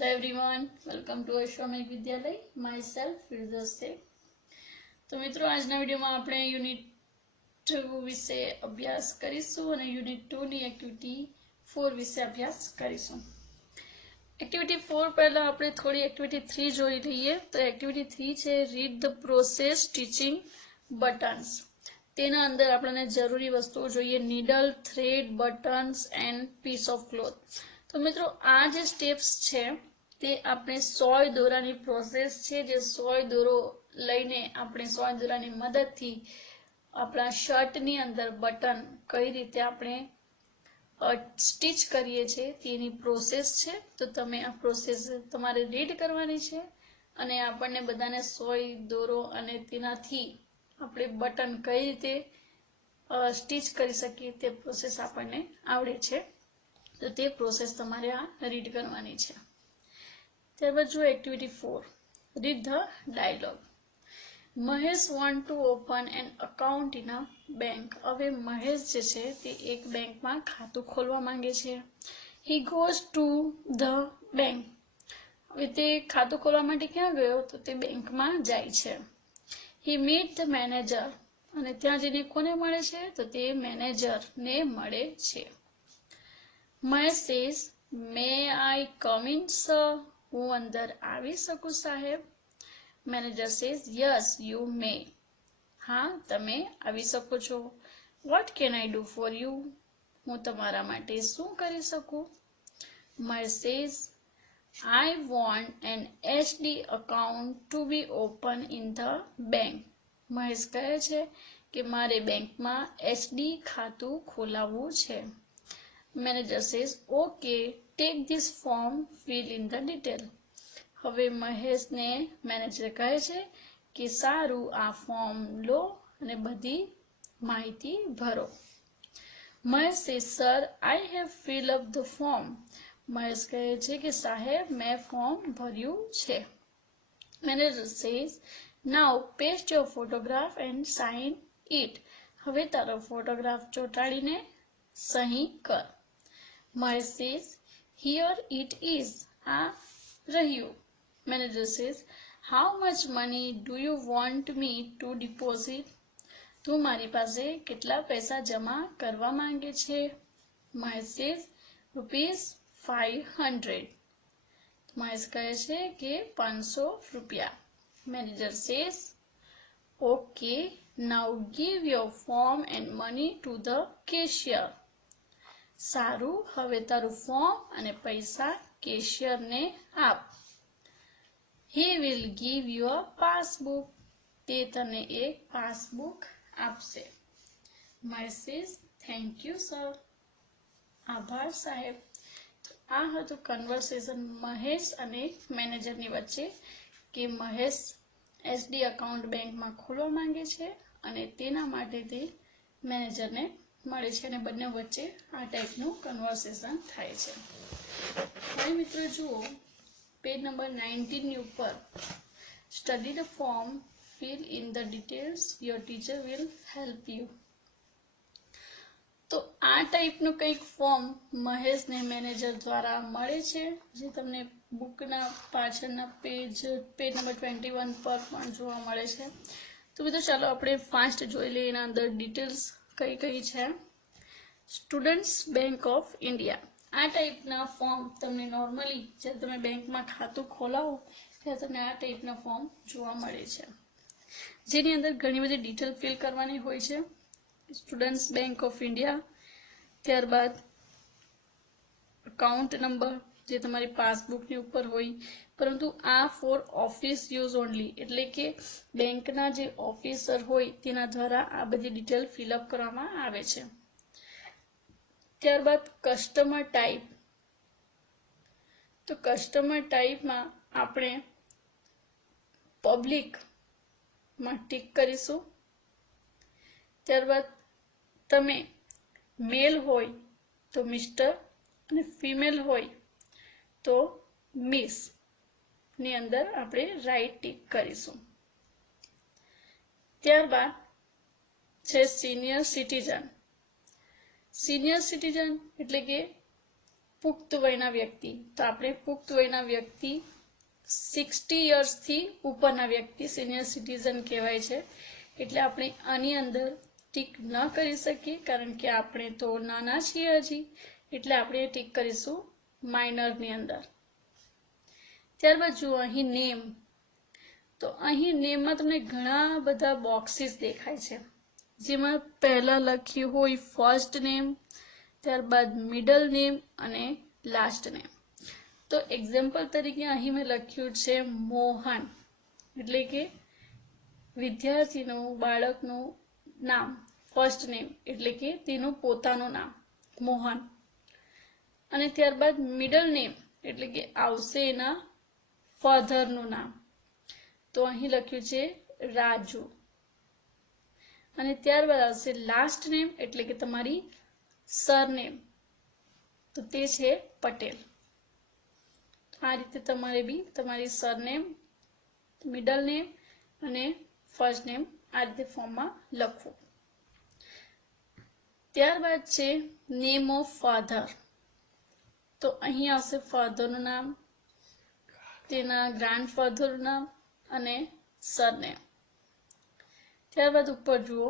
Hello everyone, welcome to અશ્વમેઘ Vidyalaya. Myself ફિરદૌસ Sheikh. તો મિત્રો આજના વિડીયોમાં આપણે યુનિટ 2 વિશે અભ્યાસ કરીશું અને યુનિટ 2 ની એક્ટિવિટી 4 વિશે અભ્યાસ કરીશું. એક્ટિવિટી 4 પહેલા આપણે થોડી એક્ટિવિટી 3 જોઈ લઈએ. તો એક્ટિવિટી 3 છે read the process teaching buttons. તેના અંદર આપણને જરૂરી વસ્તુઓ જોઈએ needle, thread, buttons and piece of cloth. તો મિત્રો આ જે સ્ટેપ્સ છે તે આપણે સોય દોરાની પ્રોસેસ છે, જે સોય દોરો લઈને આપણે સોય દોરાની મદદથી આપણા શર્ટની અંદર બટન કઈ રીતે આપણે સ્ટીચ કરીએ છીએ તેની પ્રોસેસ છે. તો તમે આ પ્રોસેસ તમારે રીડ કરવાની છે અને આપણને બધાને સોય દોરો અને તેનાથી આપણે બટન કઈ રીતે સ્ટીચ કરી શકીએ તે પ્રોસેસ આપણને આવડે છે. તો તે પ્રોસેસ તમારે આ રીડ કરવાની છે. ત્યારબાદ જો activity 4 read the dialogue. Mahesh want to open an account in a bank. હવે મહેશ જે છે તે એક બેંકમાં ખાતું ખોલવા માંગે છે. He goes to the bank. હવે તે ખાતું ખોલવા માટે ક્યાં ગયો? તો તે બેંકમાં જાય છે. He meet the manager. અને ત્યાં જઈને કોને મળે છે? તો તે મેનેજરને મળે છે. Mahesh says may I come in sir. હું અંદર આવી શકું સાહેબ? Manager says yes you may. હા તમે આવી શકો છો. What can I do for you. હું તમારા માટે શું કરી શકું? Mahesh says I want an HD account to be open in the bank. Mahesh કહે છે કે મારે બેંકમાં એચડી ખાતું ખોલાવવું છે. Manager says okay take this form fill in the detail. હવે મહેશને મેનેજર કહે છે કે સારું આ ફોર્મ લો અને બધી માહિતી ભરો. Mahesh says sir I have fill up the form. Mahesh કહે છે કે સાહેબ મેં ફોર્મ ભર્યું છે. Manager says now paste your photograph and sign it. હવે તારો ફોટોગ્રાફ ચોંટાડીને સહી કર. Mahesh says here it is. આ રહ્યું. Manager says how much money do you want me to deposit. તું મારી પાસે કેટલા પૈસા જમા કરવા માંગે છે? મહેશ સેઝ ₹500. મહેશ કહે છે કે 500 રૂપિયા. Manager says okay now give your form and money to the cashier. સારું હવે તારું ફોર્મ અને પૈસા કેશિયરને આપ. He will give you a passbook. તે તને એક પાસબુક આપશે. Mahesh says thank you sir. આભાર સાહેબ. આ હતું કન્વર્સેશન મહેશ અને મેનેજરની વચ્ચે કે મહેશ એસડી અકાઉન્ટ બેંકમાં ખોલવા માંગે છે અને તેના માટે તે મેનેજરને મળે છે અને બંને વચ્ચે આ ટાઈપનું કન્વર્સેશન થાય છે. હવે મિત્રો જુઓ પેજ નંબર 19 ની ઉપર study the form fill in the details your teacher will help you. તો આ ટાઈપનું કંઈક ફોર્મ મહેશને મેનેજર દ્વારા મળે છે, જે તમને બુકના પાછળના પેજ નંબર 21 પર પણ જોવા મળે છે. તો મિત્રો ચાલો આપણે ફાસ્ટ જોઈ લઈએ એના અંદર ડિટેલ્સ કઈ કઈ છે. Students bank of India. આ ટાઈપના ફોર્મ તમને નોર્મલી જ્યારે તમે બેંકમાં ખાતું ખોલાવો ત્યારે તમને આ ટાઈપના ફોર્મ જોવા મળે છે, જેની અંદર ઘણી બધી ડિટેલ ફિલ કરવાની હોય છે. સ્ટુડન્ટ્સ બેંક ઓફ ઇન્ડિયા, ત્યારબાદ અકાઉન્ટ નંબર જે તમારી પાસબુકની ઉપર હોય, પરંતુ આ ફોર ઓફિસ યુઝ ઓનલી, એટલે કે બેંકના જે ઓફિસર હોય તેના દ્વારા આ બધી ડિટેલ ફિલઅપ કરવામાં આવે છે. ત્યારબાદ કસ્ટમર ટાઈપ. તો કસ્ટમર ટાઈપમાં આપણે પબ્લિકમાં ટીક કરીશું. ત્યારબાદ તમે મેલ હોય તો મિસ્ટર અને ફિમેલ હોય તો મિસ ની અંદર આપણે રાઈટ ટીક કરીશું. ત્યારબાદ છે સિનિયર સિટીઝન. સિનિયર સિટીઝન એટલે કે પુખ્ત વયના વ્યક્તિ, તો આપણે પુખ્ત વયના વ્યક્તિ 60 યર્સથી ઉપરના વ્યક્તિ સિનિયર સિટીઝન કહેવાય છે. એટલે આપણે આની અંદર ટીક ન કરી શકીએ કારણ કે આપણે તો નાના છીએ હજી, એટલે આપણે ટીક કરીશું માઇનરની અંદર. ત્યારબાદ જુઓ અહીં નેમ, તો અહીં નેમમાં તમને ઘણા બધા બોક્સીસ દેખાય છે, જેમાં પહેલા લખ્યું હોય ફર્સ્ટ નેમ, ત્યારબાદ મિડલ નેમ અને લાસ્ટ નેમ. તો એક્ઝામ્પલ તરીકે અહીં મેં લખ્યું છે મોહન, એટલે કે વિદ્યાર્થીનું બાળકનું નામ, ફર્સ્ટ નેમ એટલે કે તેનું પોતાનું નામ મોહન, અને ત્યારબાદ મિડલ નેમ એટલે કે આવશે એના ફાધરનું નામ, તો અહીં લખ્યું છે રાજુ, અને ત્યારબાદ આવશે લાસ્ટ નેમ એટલે કે તમારી સરનેમ, તો તે છે પટેલ. આ રીતે તમારે બી તમારી સરનેમ, મિડલ નેમ અને ફર્સ્ટ નેમ આ રીતે ફોર્મમાં લખવું. ત્યારબાદ છે નેમ ઓફ ફાધર, તો અહીં આવશે ફાધરનું નામ, તેના ગ્રાન્ડફાધરનું નામ અને સરનેમ. ત્યારબાદ ઉપર જુઓ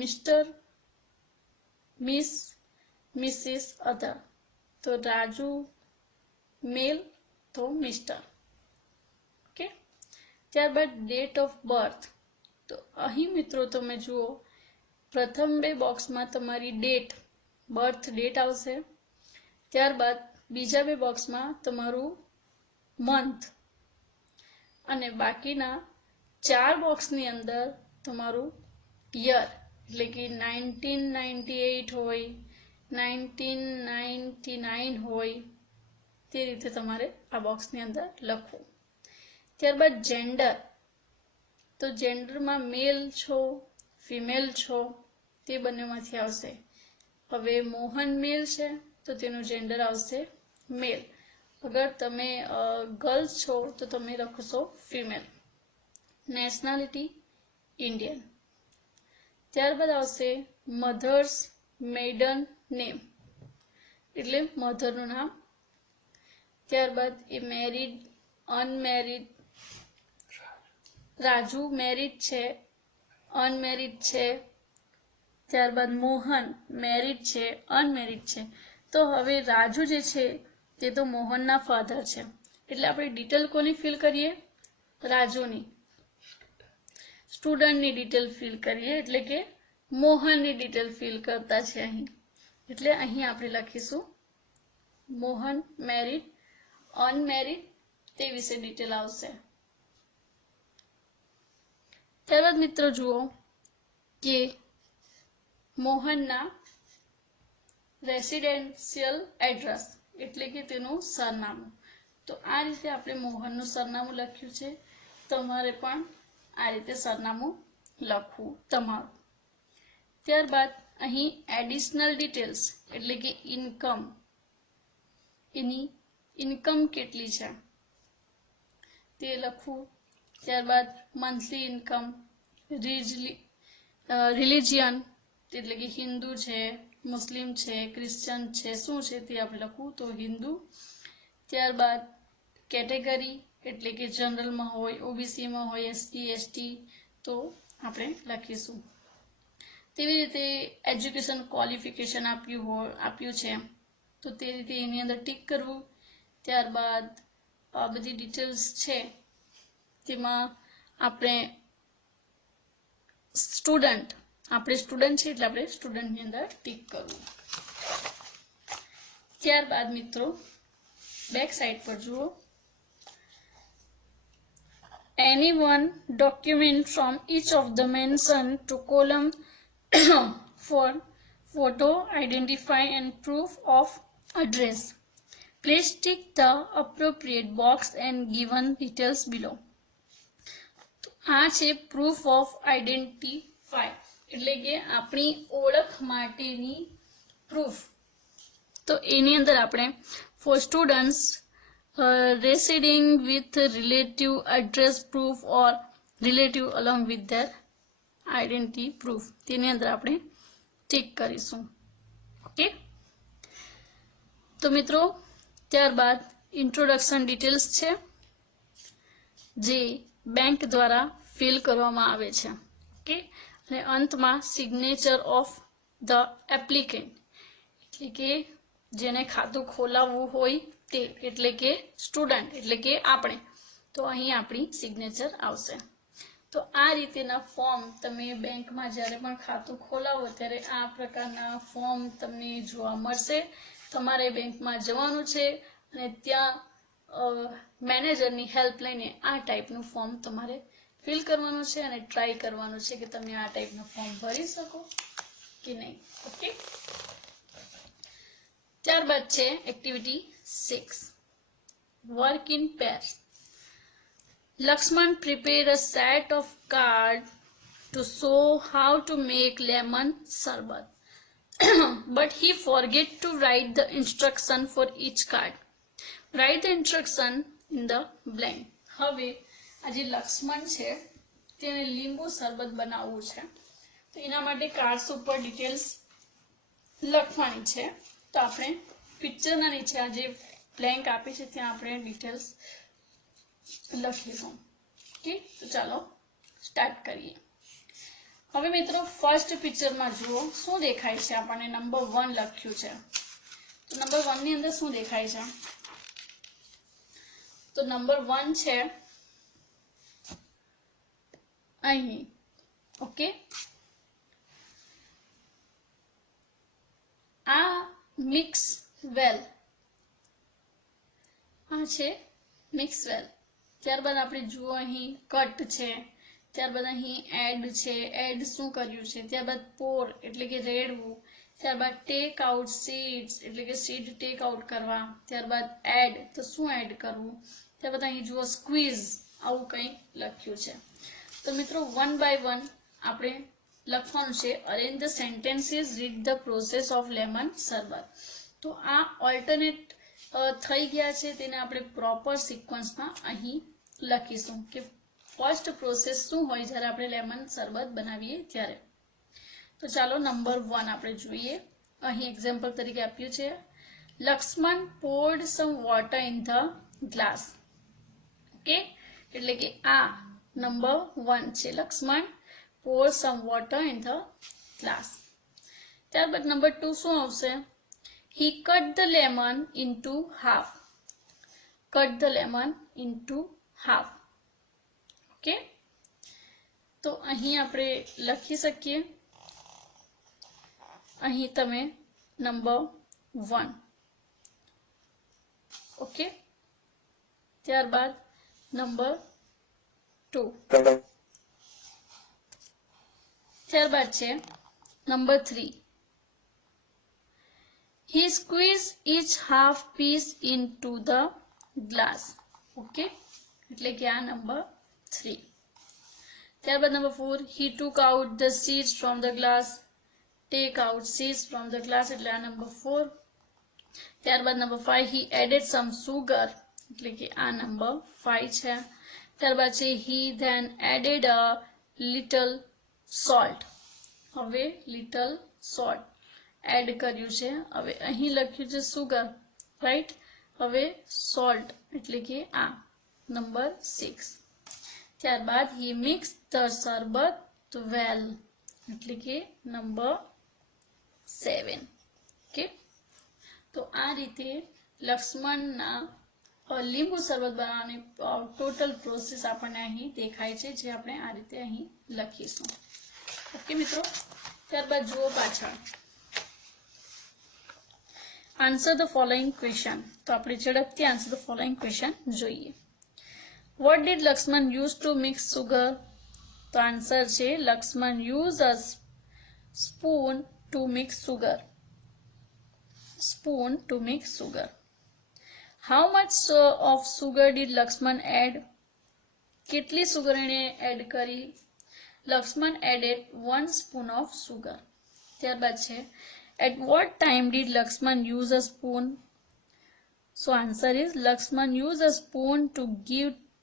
મિસ્ટર, મિસ, મિસિસ, અધર, તો રાજુ મેલ તો મિસ્ટર. ઓકે. ત્યારબાદ ડેટ ઓફ બર્થ, તો અહીં મિત્રો તમે જુઓ પ્રથમ બે બોક્સમાં તમારી ડેટ, બર્થ ડેટ આવશે, ત્યારબાદ બીજા બે બોક્સમાં તમારું મંથ, અને બાકીના 4 બોક્સની અંદર તમારું યર, એટલે કે 1998 હોય, 1999 હોય, તે રીતે તમારે આ બોક્સની અંદર લખવું. ત્યારબાદ જેન્ડર, તો જેન્ડરમાં મેલ છો ફિમેલ છો તે બંનેમાંથી આવશે. હવે મોહન મેલ છે તો તેનું જેન્ડર આવશે મેલ. અગર તમે ગર્લ્સ છો તો તમે લખશો ફિમેલ. Nationality Indian. ત્યારબાદ આવશે મધર્સ મેઇડન નેમ, એટલે મધરનું નામ. ત્યારબાદ એ મેરિડ, અનમેરિડ, રાજુ મેરિડ છે, અનમેરિડ છે. ત્યારબાદ મોહન મેરિડ છે, અનમેરિડ છે. તો હવે રાજુ જે છે તે તો મોહનના ફાધર છે, એટલે આપણે ડિટેલ કોની ફિલ કરીએ? રાજુની. સ્ટુડન્ટની ડિટેલ ફિલ કરીએ, એટલે કે મોહનની ડિટેલ ફિલ કરતા છે અહીં, એટલે અહીં આપણે લખીશું મોહન મેરિડ, અનમેરિડ તે વિશે ડિટેલ આવશે. ત્યારબાદ મિત્રો જુઓ કે મોહનના રેસિડેન્શિયલ એડ્રેસ, એટલે કે તેનું સરનામું. તો આ રીતે આપણે મોહનનું સરનામું લખ્યું છે. તમારે પણ આ રીતે સરનામું લખવું તમારું. ત્યારબાદ અહીં એડિશનલ ડિટેલ્સ, એટલે કે ઇન્કમ, એની ઇન્કમ કેટલી છે તે લખવું. ત્યારબાદ મંથલી ઇન્કમ, રિલિજિયન એટલે કે હિન્દુ છે, મુસ્લિમ છે, ક્રિશ્ચન છે, શું છે તે આપણે લખવું, તો હિન્દુ. ત્યારબાદ કેટેગરી, એટલે કે જનરલમાં હોય, ઓબીસીમાં હોય, એસટી એસટી તો આપણે લખીશું. તેવી રીતે એજ્યુકેશન ક્વોલિફિકેશન આપ્યું છે તો તે રીતે એની અંદર ટીક કરવું. ત્યારબાદ આ બધી ડિટેલ્સ છે તેમાં આપણે સ્ટુડન્ટ છે એટલે આપણે સ્ટુડન્ટની અંદર ટીક કરવું. ત્યારબાદ મિત્રો બેક સાઈડ પર જુઓ, any one document from each of the mentioned to column for photo, identify and proof of address. Please tick the appropriate box and given details below. આ છે proof of identify, એટલે કે આપણી ઓળખ માટેની proof. તો એની અંદર આપણે for students residing with relative address proof or relative along with their identity proof, તેની અંદર આપણે ટિક કરીશું. ઓકે, તો મિત્રો ત્યારબાદ ઇન્ટ્રોડક્શન ડિટેલ્સ છે જે બેંક દ્વારા ફિલ કરવામાં આવે છે. ઓકે, અને અંતમાં સિગ્નેચર ઓફ ધ એપ્લિકેન્ટ એટલે કે જેને ખાતું ખોલાવવું હોય તે, એટલે કે સ્ટુડન્ટ એટલે કે આપણે, તો અહીં આપણી સિગ્નેચર આવશે. તો આ રીતેના ફોર્મ તમે બેંકમાં જ્યારે પણ ખાતું ખોલાવો ત્યારે આ પ્રકારના ફોર્મ તમને જોવા મળશે. તમારે બેંકમાં જવાનું છે અને ત્યાં મેનેજરની હેલ્પ લઈને આ ટાઈપનું ફોર્મ તમારે ફિલ કરવાનું છે અને ટ્રાય કરવાનું છે કે તમે આ ટાઈપનું ફોર્મ ભરી શકો કે નહીં. ઓકે, ત્યારબાદ છે activity 6, work in pairs. Lakshman prepared a set of cards to show how to make lemon sarbat. But he forget to write the instruction for each card. Write the instruction in the blank. હવે આ જે લક્ષ્મણ છે તેને લીંબુ શરબત બનાવવું છે, તો એના માટે કાર્ડ્સ ઉપર ડિટેલ્સ લખવાની છે. તો આપણે પિક્ચરના નીચે આ જે બ્લેન્ક આપી છે ત્યાં આપણે ડિટેલ્સ લખીશું. ઓકે, તો ચાલો સ્ટાર્ટ કરીએ. હવે મિત્રો ફર્સ્ટ પિક્ચરમાં જુઓ શું દેખાય છે. આપણને નંબર 1 લખ્યું છે, તો નંબર 1 ની અંદર શું દેખાય છે? તો નંબર 1 છે અહીં. ઓકે, આ મિક્સ વેલ, આ છે મિક્સ વેલ. ત્યારબાદ આપણે જુઓ અહીં કટ છે, ત્યારબાદ અહીં એડ છે, એડ શું કર્યું છે, ત્યારબાદ પોર એટલે કે રેડવું, ત્યારબાદ ટેક આઉટ સીડ્સ એટલે કે સીડ ટેક આઉટ કરવા, ત્યારબાદ એડ તો શું એડ કરવું, ત્યારબાદ અહીં જુઓ સ્ક્વીઝ, આવું કંઈક લખ્યું છે. તો મિત્રો 1 by 1 આપણે લખવાનું છે. Arrange the sentences, read the process of lemon શરબત. તો આ ઓલ્ટરનેટ થઈ ગયા છે, તેને આપણે પ્રોપર સિક્વન્સમાં અહીં લખીશું કે ફર્સ્ટ પ્રોસેસ શું હોય જ્યારે આપણે લેમન શરબત બનાવીએ ત્યારે. તો ચાલો નંબર 1 આપણે જોઈએ. અહીં એક્ઝામ્પલ તરીકે આપ્યું છે, Lakshman poured some water in the glass. Okay, એટલે કે આ નંબર 1 છે, Lakshman poured some water in the glass. ત્યારબાદ નંબર 2 શું આવશે? He cut the lemon into half. Cut the lemon into half. Okay, તો અહીં આપણે લખી શકીએ, અહીં તમે નંબર 1. ઓકે, ત્યારબાદ નંબર 2. ત્યારબાદ છે number 3. He squeezed each half piece into the glass. Okay, એટલે કે આ નંબર 3. ત્યારબાદ number 4, he took out the seeds from the glass. Take out seeds from the glass એટલે આ નંબર 4. ત્યારબાદ number 5, he added some sugar એટલે કે આ નંબર 5 છે. ત્યારબાદ છે he then added a little salt. હવે little salt એડ કર્યું છે. હવે અહીં લખ્યું છે સુગર, રાઈટ. હવે સોલ્ટ એટલે કે આ નંબર 6. ત્યારબાદ he mixed the શરબત well એટલે કે નંબર 7. ઓકે, તો આ રીતે લક્ષ્મણના લીંબુ શરબત બનાવવાની ટોટલ પ્રોસેસ આપણને અહીં દેખાય છે, જે આપણે આ રીતે અહીં લખીશું. ઓકે મિત્રો, ત્યારબાદ જુઓ પાછળ. Answer the following question. તો આપણે ઝડપથી answer the following question જોઈએ. What did Lakshman use to mix sugar? તો આન્સર છે Lakshman used a spoon to mix sugar. Spoon to mix sugar. How much of sugar did Lakshman add? કેટલી sugar એને add કરી? Lakshman added 1 spoon of sugar. ત્યારબાદ છે at what time did Lakshman use a spoon? So answer is Lakshman used a spoon to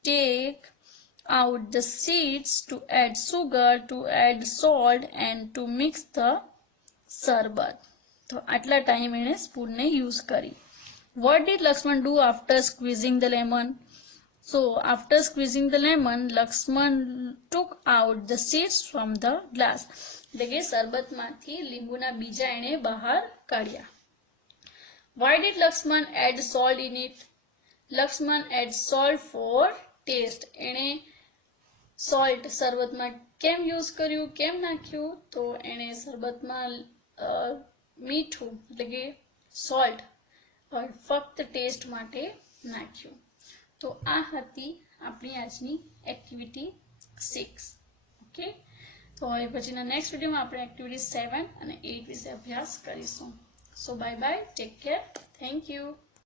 take out the seeds, to add sugar, to add salt and to mix the શરબત. તો આટલા time એને સ્પૂનને use કરી. What did Lakshman do after squeezing the lemon? So after squeezing the lemon, Lakshman took out the seeds from the glass. એટલે કે શરબતમાંથી લીંબુના બીજા એણે બહાર કાઢ્યા. Why did Lakshman add salt in it? Lakshman add salt for taste. એણે salt શરબતમાં કેમ use કર્યું, કેમ નાખ્યું? તો એણે શરબતમાં મીઠું એટલે કે salt ફક્ત ટેસ્ટ માટે નાખ્યું. તો આ હતી આપણી આજની એક્ટિવિટી 6. ઓકે, તો હવે પછીના નેક્સ્ટ વિડીયોમાં આપણે એક્ટિવિટી 7 અને 8 વિશે અભ્યાસ કરીશું. So bye bye, take care, thank you.